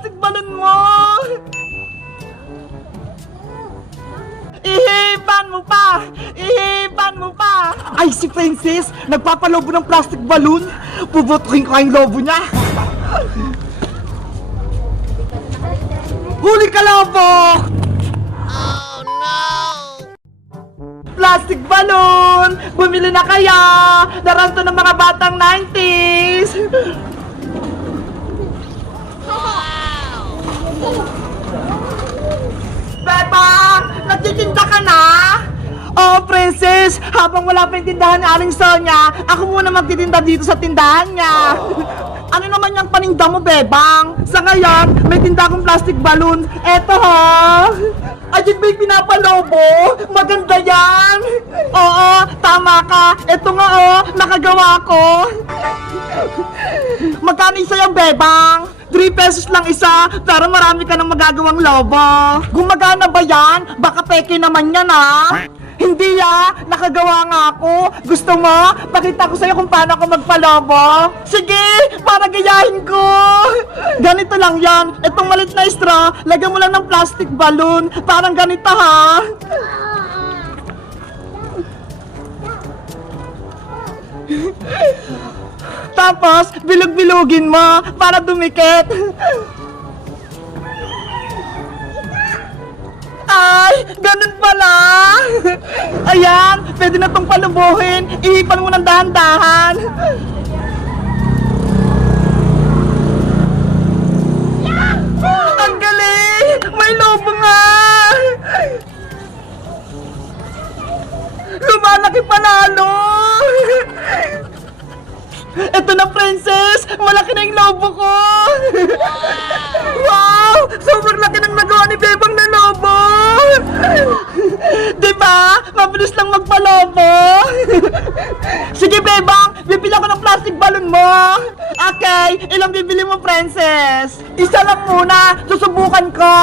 plastic balloon mo! Ihipan mo pa! Ihipan mo pa! Ay, si Princess! Nagpapalobo ng plastic balloon! Puputukin ko ang lobo niya! Huli ka, lobo! Oh, no! Plastic balloon! Bumili na kaya! Naranto ng mga batang 90s! Bebang! Nagtitinda ka na? Oh, Princess! Habang wala pa yung tindahan ni Aling Sonia, ako muna magtitinda dito sa tindahan niya. Ano naman yung paninda mo, Bebang? Sa ngayon, may tinda akong plastic balloon. Eto, ha? Ayun ba yung pinapalobo? Maganda yan! Oo, tama ka. Eto nga, oh, nakagawa ko. Magkano isa yung, Bebang? 3 pesos lang isa, pero marami ka nang magagawang lobo. Gumagana ba yan? Baka peke naman yan, ha? Hindi, nakagawa nga ako. Gusto mo? Pakita ko sa'yo kung paano ako magpalobo. Sige, para gayahin ko. Ganito lang yan. Itong malit na straw, lagyan mo lang ng plastic balloon. Parang ganito, ha? Tapos, bilog-bilugin mo para dumikit. Ay, ganun pala. Ayan, pwede na tong palubuhin. Ihipan mo ng dahan-dahan. Ang galing! May lobo nga! Lumalaki palalo! Ito na, Princess! Malaki na yung lobo ko! Wow! Sobrang laki ng nagawa ni Bebang na lobo! Diba? Mabilis lang magpalobo! Sige, Bebang! Bibili ako ng plastic balloon mo! Okay! Ilang bibili mo, Princess? Isa lang muna! Susubukan ko!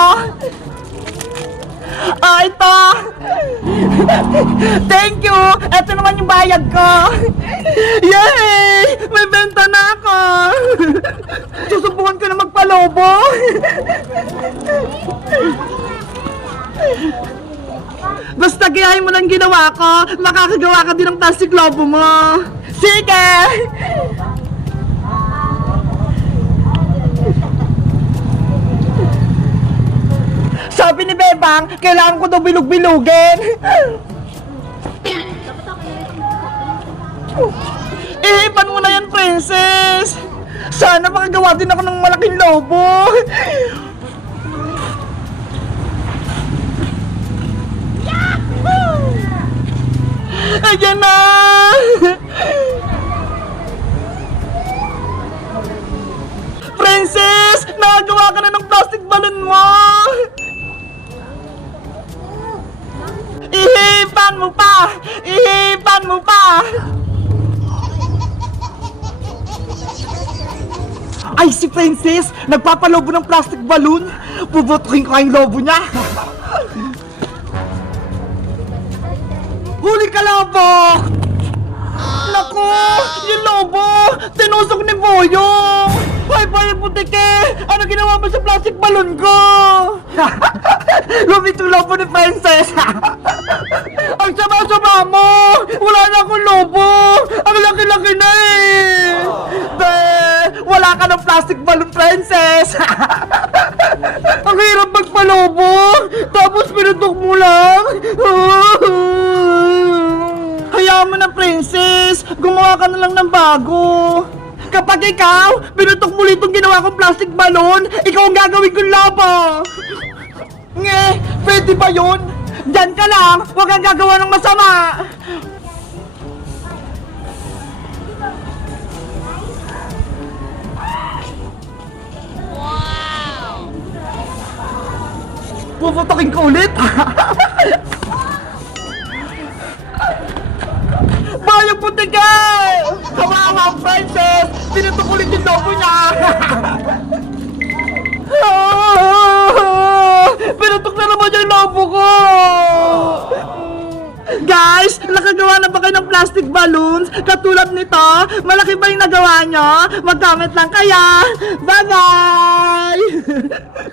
Ah, ito! Thank you! Ito naman yung bayad ko! Yay! May benta na ako! Susubukan ko na magpalobo! Basta gayahin mo lang ginawa ko, makakagawa ka din ng plastic lobo mo! Sige! Sabi ni Bebang, kailangan ko daw bilog-bilugin. Ihipan mo na yan, Princess. Sana makagawa din ako ng malaking lobo. Ayan na. Princess, nakagawa ka na ng plastic balloon mo. Ihipan mo pa! Ihipan mo pa! Ay, si Princess! Nagpapalobo ng plastic balloon! Puputukin ko ang lobo niya! Huli ka, lobo! Naku! Yung lobo! Tinusok ni Boyong! Ay, Boyong Putike! Ano ginawa mo sa plastic balloon ko? Lumit yung lobo ni Princess! Ang sama-sama mo! Wala na akong lobo! Ang laki-laki na eh! Be! Wala ka ng plastic balloon, Princess! Ang hirap magpalobo! Tapos pinutok mo lang! Hayaan mo na, Princess! Gumawa ka na lang ng bago! Kapag ikaw, pinutok mo itong ginawa kong plastic balloon, ikaw ang gagawin kong lobo! Nge, pwede ba yun? Diyan ka lang, huwag kang gagawa ng masama! Wow! Puputokin ko ulit! Bayang putika! Kawawa, Princess! Pinutok ulit yung lobo niya! Pinutok na naman yung lobo ko! Guys, nakagawa na ba kayo ng plastic balloons? Katulad nito, malaki ba yung nagawa nyo? Mag-comment lang kaya! Bye-bye! Ay!